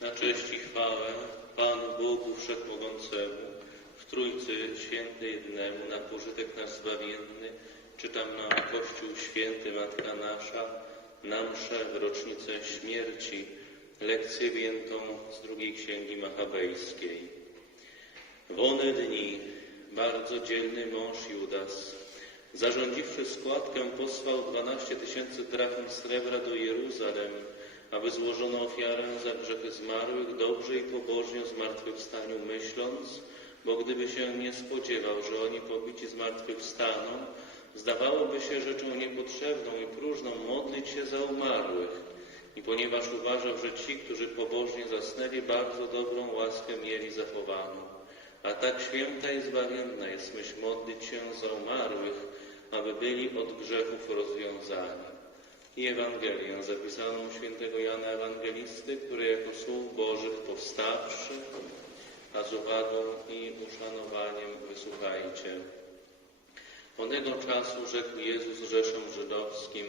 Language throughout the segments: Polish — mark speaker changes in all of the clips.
Speaker 1: Na cześć i chwałę Panu Bogu Wszechmogącemu, w Trójcy Świętej Jednemu, na pożytek nasz zbawienny, czytam na Kościół Święty Matka Nasza, na mszę w rocznicę śmierci, lekcję wyjętą z drugiej Księgi Machabejskiej. W one dni bardzo dzielny mąż Judas, zarządziwszy składkę, posłał dwanaście tysięcy drachm srebra do Jeruzalem, aby złożono ofiarę za grzechy zmarłych, dobrze i pobożnie o zmartwychwstaniu myśląc, bo gdyby się nie spodziewał, że oni pobici zmartwychwstaną, zdawałoby się rzeczą niepotrzebną i próżną modlić się za umarłych. I ponieważ uważał, że ci, którzy pobożnie zasnęli, bardzo dobrą łaskę mieli zachowaną. A tak święta i zbawienna jest myśl modlić się za umarłych, aby byli od grzechów rozwiązani. I Ewangelię zapisaną świętego Jana Ewangelisty, który jako słów Bożych powstawszy, a z uwagą i uszanowaniem wysłuchajcie. Onego czasu rzekł Jezus Rzeszom Żydowskim,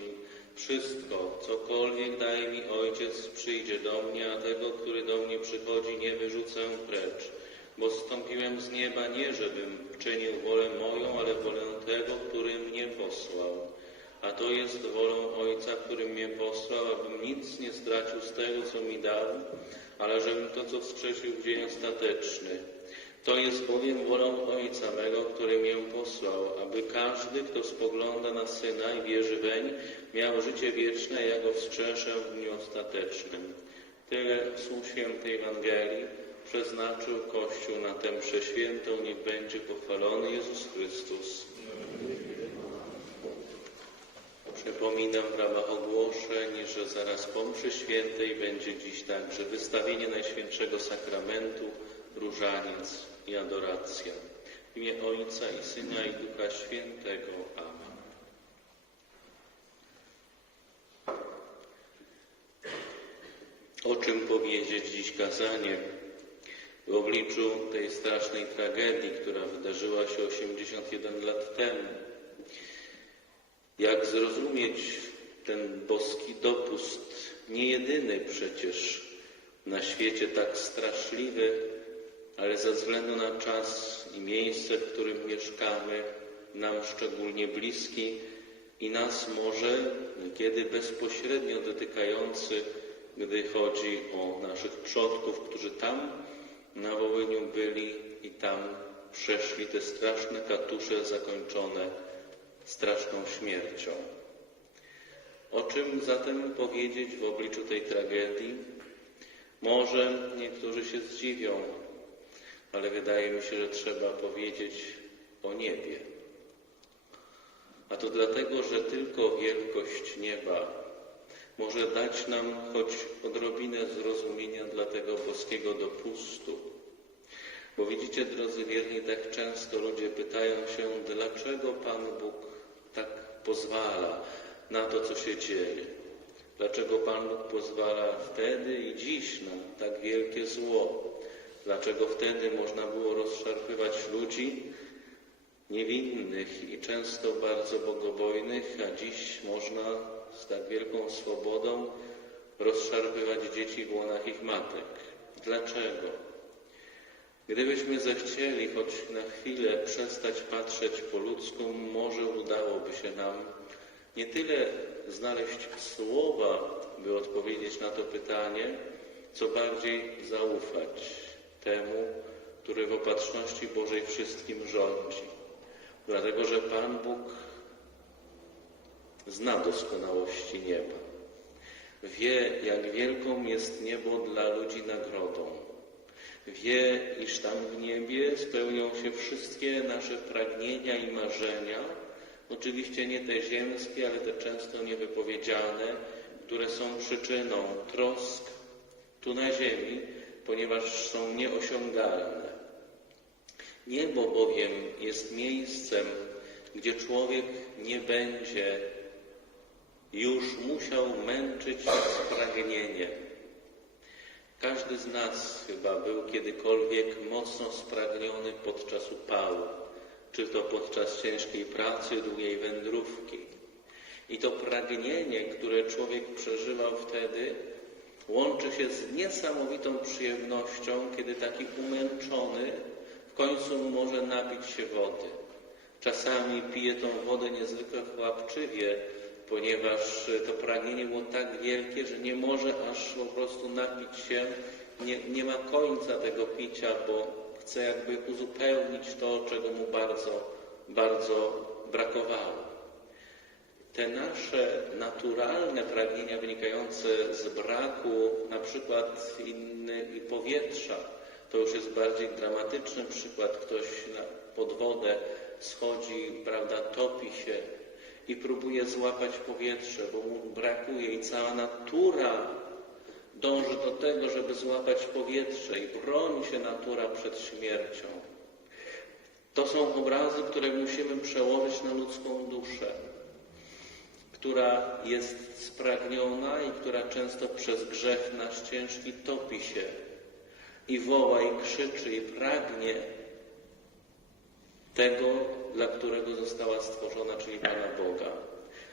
Speaker 1: wszystko, cokolwiek daje mi Ojciec, przyjdzie do mnie, a tego, który do mnie przychodzi, nie wyrzucę precz, bo zstąpiłem z nieba nie, żebym czynił wolę moją, ale wolę tego, który mnie posłał. A to jest wolą Ojca, który mnie posłał, abym nic nie stracił z tego, co mi dał, ale żebym to, co wskrzesił w dzień ostateczny. To jest bowiem wolą Ojca mego, który mnie posłał, aby każdy, kto spogląda na Syna i wierzy weń, miał życie wieczne, ja go wstrzeszę w dniu ostatecznym. Tyle słów świętej Ewangelii przeznaczył Kościół na tę mszę świętą. Niech będzie pochwalony Jezus Chrystus. Przypominam w ramach ogłoszeń, że zaraz po mszy świętej będzie dziś także wystawienie Najświętszego Sakramentu, różaniec i adoracja. W imię Ojca i Syna i Ducha Świętego. Amen. O czym powiedzieć dziś kazanie? W obliczu tej strasznej tragedii, która wydarzyła się 81 lat temu, jak zrozumieć ten boski dopust, nie jedyny przecież na świecie tak straszliwy, ale ze względu na czas i miejsce, w którym mieszkamy, nam szczególnie bliski i nas może kiedy bezpośrednio dotykający, gdy chodzi o naszych przodków, którzy tam na Wołyniu byli i tam przeszli te straszne katusze zakończone straszną śmiercią. O czym zatem powiedzieć w obliczu tej tragedii? Może niektórzy się zdziwią, ale wydaje mi się, że trzeba powiedzieć o niebie. A to dlatego, że tylko wielkość nieba może dać nam choć odrobinę zrozumienia dla tego boskiego dopustu. Bo widzicie, drodzy wierni, tak często ludzie pytają się, dlaczego Pan Bóg tak pozwala na to, co się dzieje. Dlaczego Pan Bóg pozwala wtedy i dziś na tak wielkie zło? Dlaczego wtedy można było rozszarpywać ludzi niewinnych i często bardzo bogobojnych, a dziś można z tak wielką swobodą rozszarpywać dzieci w łonach ich matek? Dlaczego? Gdybyśmy zechcieli choć na chwilę przestać patrzeć po ludzku, może udałoby się nam nie tyle znaleźć słowa, by odpowiedzieć na to pytanie, co bardziej zaufać temu, który w opatrzności Bożej wszystkim rządzi. Dlatego, że Pan Bóg zna doskonałości nieba. Wie, jak wielką jest niebo dla ludzi nagrodą. Wie, iż tam w niebie spełnią się wszystkie nasze pragnienia i marzenia, oczywiście nie te ziemskie, ale te często niewypowiedziane, które są przyczyną trosk tu na ziemi, ponieważ są nieosiągalne. Niebo bowiem jest miejscem, gdzie człowiek nie będzie już musiał męczyć się z pragnieniem. Każdy z nas chyba był kiedykolwiek mocno spragniony podczas upału, czy to podczas ciężkiej pracy, długiej wędrówki. I to pragnienie, które człowiek przeżywał wtedy, łączy się z niesamowitą przyjemnością, kiedy taki umęczony w końcu może napić się wody. Czasami pije tą wodę niezwykle chłapczywie, ponieważ to pragnienie było tak wielkie, że nie może aż po prostu napić się, nie, nie ma końca tego picia, bo chce jakby uzupełnić to, czego mu bardzo, bardzo brakowało. Te nasze naturalne pragnienia wynikające z braku na przykład inny, powietrza, to już jest bardziej dramatyczny przykład. Ktoś pod wodę schodzi, prawda, topi się i próbuje złapać powietrze, bo mu brakuje i cała natura dąży do tego, żeby złapać powietrze i broni się natura przed śmiercią. To są obrazy, które musimy przełożyć na ludzką duszę która jest spragniona i która często przez grzech nasz ciężki topi się i woła i krzyczy i pragnie tego, dla którego została stworzona, czyli Pana Boga.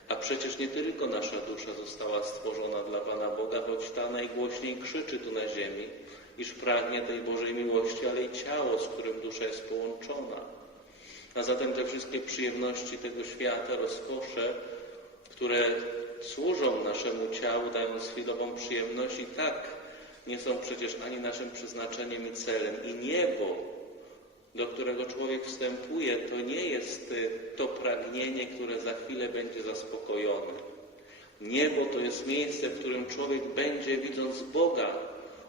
Speaker 1: A przecież nie tylko nasza dusza została stworzona dla Pana Boga, choć ta najgłośniej krzyczy tu na ziemi, iż pragnie tej Bożej miłości, ale i ciało, z którym dusza jest połączona. A zatem te wszystkie przyjemności tego świata, rozkosze, które służą naszemu ciału, dając chwilową przyjemność i tak nie są przecież ani naszym przeznaczeniem i celem. I niebo, do którego człowiek wstępuje, to nie jest y, to pragnienie, które za chwilę będzie zaspokojone. Niebo to jest miejsce, w którym człowiek będzie, widząc Boga,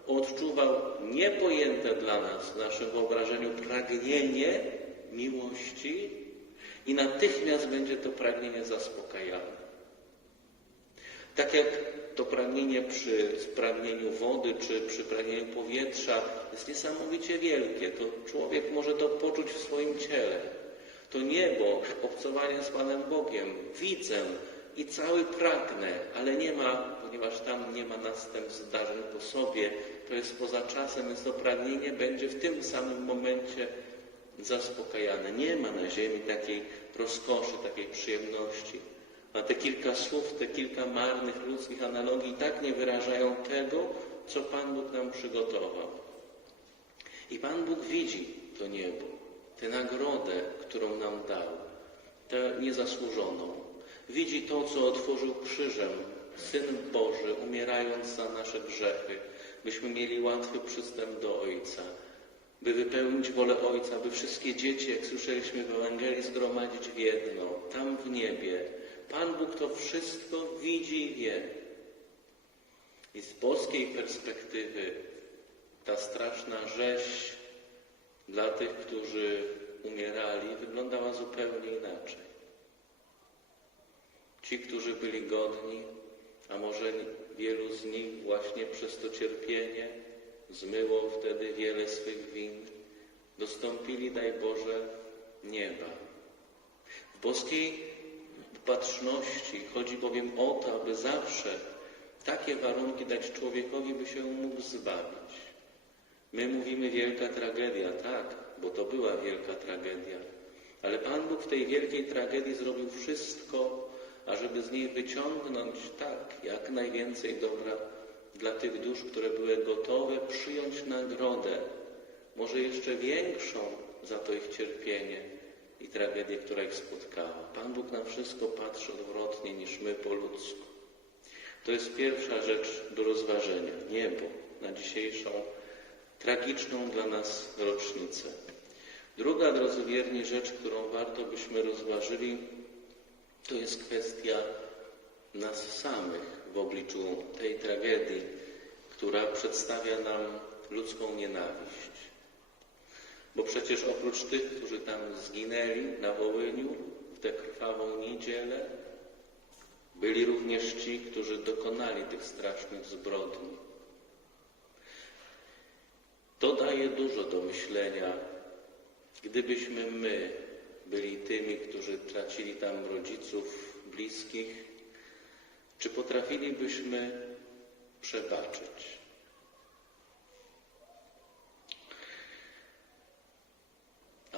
Speaker 1: odczuwał niepojęte dla nas w naszym wyobrażeniu pragnienie miłości i natychmiast będzie to pragnienie zaspokajane. Tak jak to pragnienie przy pragnieniu wody czy przy pragnieniu powietrza jest niesamowicie wielkie, to człowiek może to poczuć w swoim ciele. To niebo, obcowanie z Panem Bogiem, widzę i cały pragnę, ale nie ma, ponieważ tam nie ma następstw zdarzeń po sobie, to jest poza czasem, więc to pragnienie będzie w tym samym momencie zaspokajane. Nie ma na ziemi takiej rozkoszy, takiej przyjemności. A te kilka słów, te kilka marnych ludzkich analogii tak nie wyrażają tego, co Pan Bóg nam przygotował. I Pan Bóg widzi to niebo, tę nagrodę, którą nam dał, tę niezasłużoną. Widzi to, co otworzył krzyżem Syn Boży, umierając za nasze grzechy, byśmy mieli łatwy przystęp do Ojca, by wypełnić wolę Ojca, by wszystkie dzieci, jak słyszeliśmy w Ewangelii, zgromadzić w jedno, tam w niebie, Pan Bóg to wszystko widzi i wie. I z boskiej perspektywy ta straszna rzeź dla tych, którzy umierali, wyglądała zupełnie inaczej. Ci, którzy byli godni, a może wielu z nich właśnie przez to cierpienie zmyło wtedy wiele swych win, dostąpili, daj Boże, nieba. W boskiej patrzności. Chodzi bowiem o to, aby zawsze takie warunki dać człowiekowi, by się mógł zbawić. My mówimy wielka tragedia, tak, bo to była wielka tragedia. Ale Pan Bóg w tej wielkiej tragedii zrobił wszystko, ażeby z niej wyciągnąć tak, jak najwięcej dobra dla tych dusz, które były gotowe przyjąć nagrodę, może jeszcze większą za to ich cierpienie, i tragedię, która ich spotkała. Pan Bóg na wszystko patrzy odwrotnie niż my po ludzku. To jest pierwsza rzecz do rozważenia. Niebo na dzisiejszą tragiczną dla nas rocznicę. Druga, drodzy wierni, rzecz, którą warto byśmy rozważyli, to jest kwestia nas samych w obliczu tej tragedii, która przedstawia nam ludzką nienawiść. Bo przecież oprócz tych, którzy tam zginęli na Wołyniu w tę krwawą niedzielę, byli również ci, którzy dokonali tych strasznych zbrodni. To daje dużo do myślenia. Gdybyśmy my byli tymi, którzy tracili tam rodziców, bliskich, czy potrafilibyśmy przebaczyć?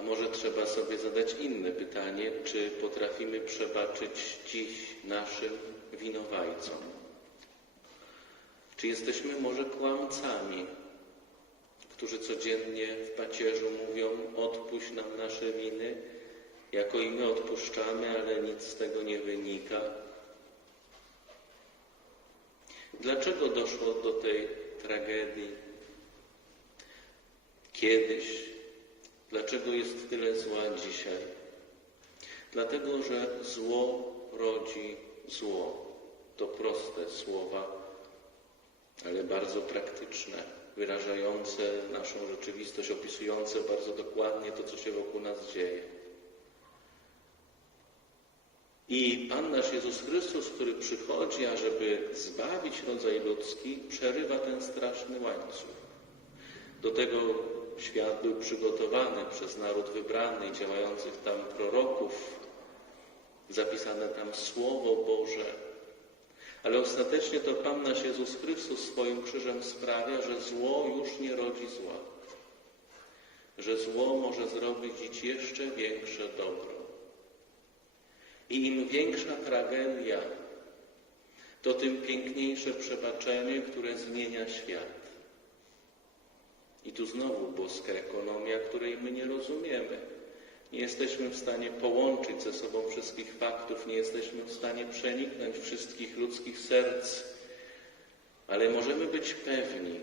Speaker 1: A może trzeba sobie zadać inne pytanie, czy potrafimy przebaczyć dziś naszym winowajcom? Czy jesteśmy może kłamcami, którzy codziennie w pacierzu mówią: Odpuść nam nasze winy, jako i my odpuszczamy, ale nic z tego nie wynika? Dlaczego doszło do tej tragedii kiedyś? Dlaczego jest tyle zła dzisiaj? Dlatego, że zło rodzi zło. To proste słowa, ale bardzo praktyczne, wyrażające naszą rzeczywistość, opisujące bardzo dokładnie to, co się wokół nas dzieje. I Pan nasz Jezus Chrystus, który przychodzi, ażeby zbawić rodzaj ludzki, przerywa ten straszny łańcuch. Do tego świat był przygotowany przez naród wybrany i działających tam proroków, zapisane tam Słowo Boże. Ale ostatecznie to Pan nasz Jezus Chrystus swoim krzyżem sprawia, że zło już nie rodzi zła. Że zło może zrobić jeszcze większe dobro. I im większa tragedia, to tym piękniejsze przebaczenie, które zmienia świat. I tu znowu boska ekonomia, której my nie rozumiemy. Nie jesteśmy w stanie połączyć ze sobą wszystkich faktów, nie jesteśmy w stanie przeniknąć wszystkich ludzkich serc, ale możemy być pewni,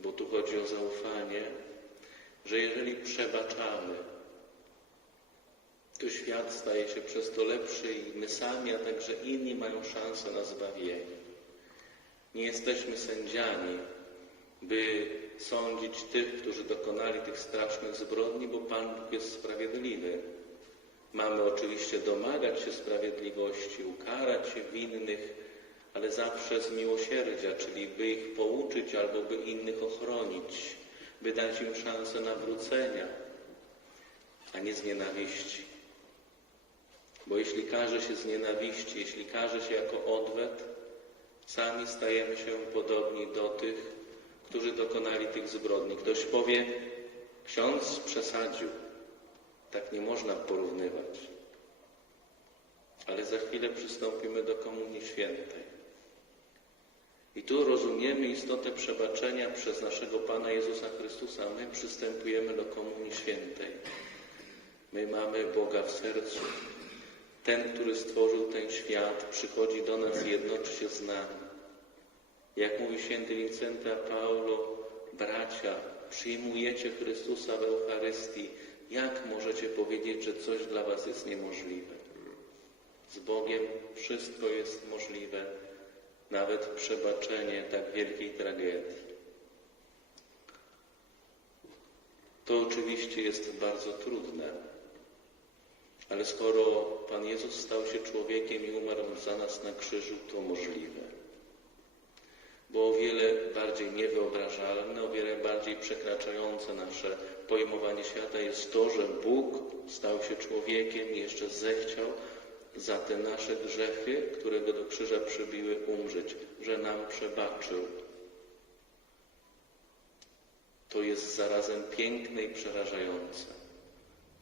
Speaker 1: bo tu chodzi o zaufanie, że jeżeli przebaczamy, to świat staje się przez to lepszy i my sami, a także inni mają szansę na zbawienie. Nie jesteśmy sędziami, by sądzić tych, którzy dokonali tych strasznych zbrodni, bo Pan Bóg jest sprawiedliwy. Mamy oczywiście domagać się sprawiedliwości, ukarać winnych, ale zawsze z miłosierdzia, czyli by ich pouczyć albo by innych ochronić, by dać im szansę nawrócenia, a nie z nienawiści. Bo jeśli każe się z nienawiści, jeśli każe się jako odwet, sami stajemy się podobni do tych, którzy dokonali tych zbrodni. Ktoś powie, ksiądz przesadził. Tak nie można porównywać. Ale za chwilę przystąpimy do Komunii Świętej. I tu rozumiemy istotę przebaczenia przez naszego Pana Jezusa Chrystusa. My przystępujemy do Komunii Świętej. My mamy Boga w sercu. Ten, który stworzył ten świat, przychodzi do nas jednoczy się z nami. Jak mówi święty Wincenty Paulo, bracia, przyjmujecie Chrystusa w Eucharystii, jak możecie powiedzieć, że coś dla was jest niemożliwe? Z Bogiem wszystko jest możliwe, nawet przebaczenie tak wielkiej tragedii. To oczywiście jest bardzo trudne, ale skoro Pan Jezus stał się człowiekiem i umarł za nas na krzyżu, to możliwe bo o wiele bardziej niewyobrażalne, o wiele bardziej przekraczające nasze pojmowanie świata jest to, że Bóg stał się człowiekiem i jeszcze zechciał za te nasze grzechy, które go do krzyża przybiły, umrzeć, że nam przebaczył. To jest zarazem piękne i przerażające.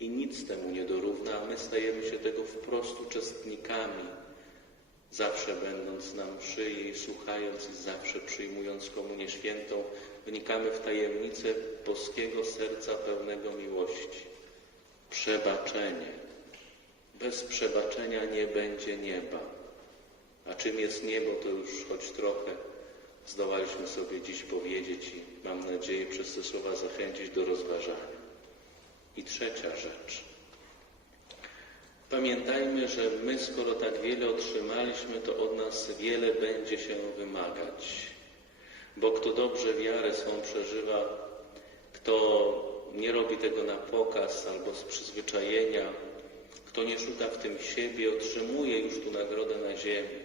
Speaker 1: I nic temu nie dorówna, a my stajemy się tego wprost uczestnikami zawsze będąc na mszy i słuchając i zawsze przyjmując Komunię Świętą, wnikamy w tajemnicę boskiego serca pełnego miłości. Przebaczenie. Bez przebaczenia nie będzie nieba. A czym jest niebo, to już choć trochę zdołaliśmy sobie dziś powiedzieć i mam nadzieję przez te słowa zachęcić do rozważania. I trzecia rzecz. Pamiętajmy, że my, skoro tak wiele otrzymaliśmy, to od nas wiele będzie się wymagać. Bo kto dobrze wiarę swą przeżywa, kto nie robi tego na pokaz albo z przyzwyczajenia, kto nie szuka w tym siebie, otrzymuje już tu nagrodę na ziemi.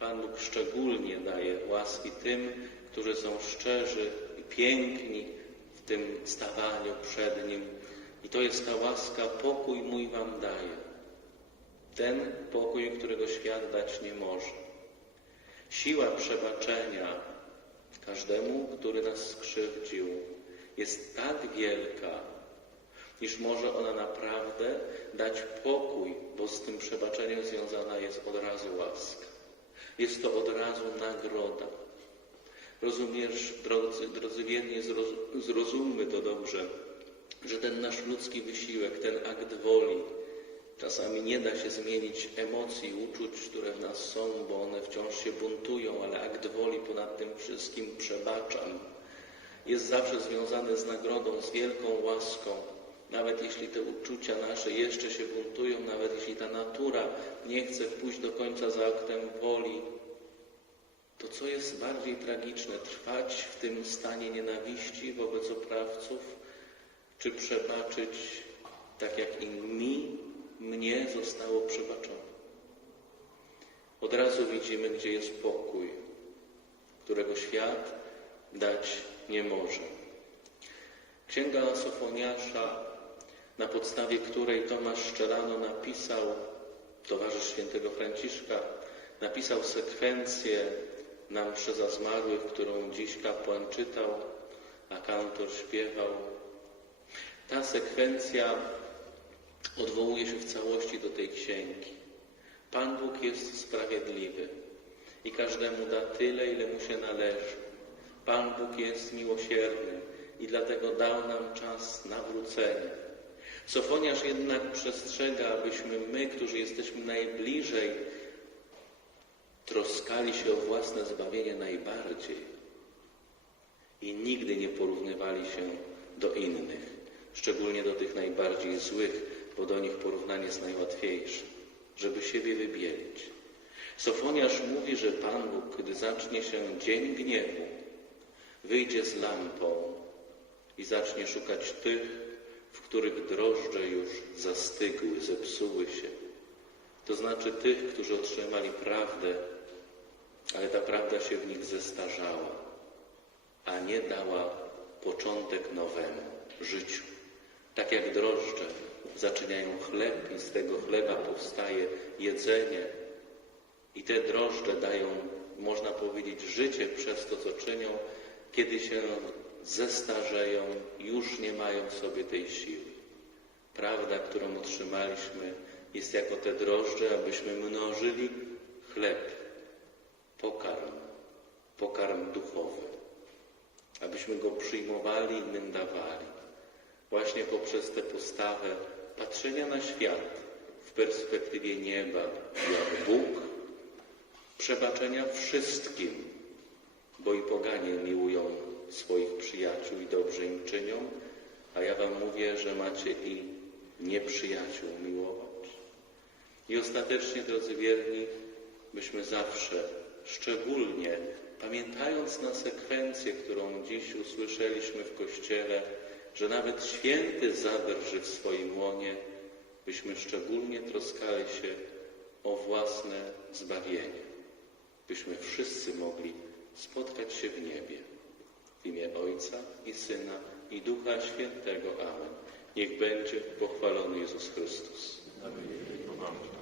Speaker 1: Pan Bóg szczególnie daje łaski tym, którzy są szczerzy i piękni w tym stawaniu przed Nim. I to jest ta łaska, pokój mój Wam daje ten pokój, którego świat dać nie może. Siła przebaczenia każdemu, który nas skrzywdził, jest tak wielka, iż może ona naprawdę dać pokój, bo z tym przebaczeniem związana jest od razu łaska. Jest to od razu nagroda. Rozumiesz, drodzy, drodzy wierni, zroz- zrozummy to dobrze, że ten nasz ludzki wysiłek, ten akt czasami nie da się zmienić emocji, uczuć, które w nas są, bo one wciąż się buntują, ale akt woli ponad tym wszystkim przebaczam. Jest zawsze związany z nagrodą, z wielką łaską. Nawet jeśli te uczucia nasze jeszcze się buntują, nawet jeśli ta natura nie chce pójść do końca za aktem woli, to co jest bardziej tragiczne, trwać w tym stanie nienawiści wobec oprawców, czy przebaczyć tak jak i mi, mnie zostało przebaczone. Od razu widzimy, gdzie jest pokój, którego świat dać nie może. Księga Sofoniasza, na podstawie której Tomasz Szczerano napisał, towarzysz świętego Franciszka, napisał sekwencję na mszę za zmarłych, którą dziś kapłan czytał, a kantor śpiewał. Ta sekwencja odwołuje się w całości do tej księgi. Pan Bóg jest sprawiedliwy i każdemu da tyle, ile mu się należy. Pan Bóg jest miłosierny i dlatego dał nam czas nawrócenia. Sofoniarz jednak przestrzega, abyśmy my, którzy jesteśmy najbliżej, troskali się o własne zbawienie najbardziej i nigdy nie porównywali się do innych, szczególnie do tych najbardziej złych, bo do nich porównanie jest najłatwiejsze, żeby siebie wybielić. Sofoniarz mówi, że Pan Bóg, gdy zacznie się dzień gniewu, wyjdzie z lampą i zacznie szukać tych, w których drożdże już zastygły, zepsuły się. To znaczy tych, którzy otrzymali prawdę, ale ta prawda się w nich zestarzała, a nie dała początek nowemu życiu. Tak jak drożdże zaczynają chleb i z tego chleba powstaje jedzenie i te drożdże dają, można powiedzieć, życie przez to, co czynią, kiedy się zestarzeją, już nie mają w sobie tej siły. Prawda, którą otrzymaliśmy, jest jako te drożdże, abyśmy mnożyli chleb, pokarm, pokarm duchowy, abyśmy go przyjmowali, innym dawali. Właśnie poprzez tę postawę patrzenia na świat w perspektywie nieba, jak Bóg, przebaczenia wszystkim, bo i poganie miłują swoich przyjaciół i dobrze im czynią, a ja wam mówię, że macie i nieprzyjaciół miłować. I ostatecznie, drodzy wierni, byśmy zawsze, szczególnie pamiętając na sekwencję, którą dziś usłyszeliśmy w Kościele, że nawet święty zadrży w swoim łonie, byśmy szczególnie troskali się o własne zbawienie, byśmy wszyscy mogli spotkać się w niebie. W imię Ojca i Syna i Ducha Świętego. Amen. Niech będzie pochwalony Jezus Chrystus.
Speaker 2: Amen.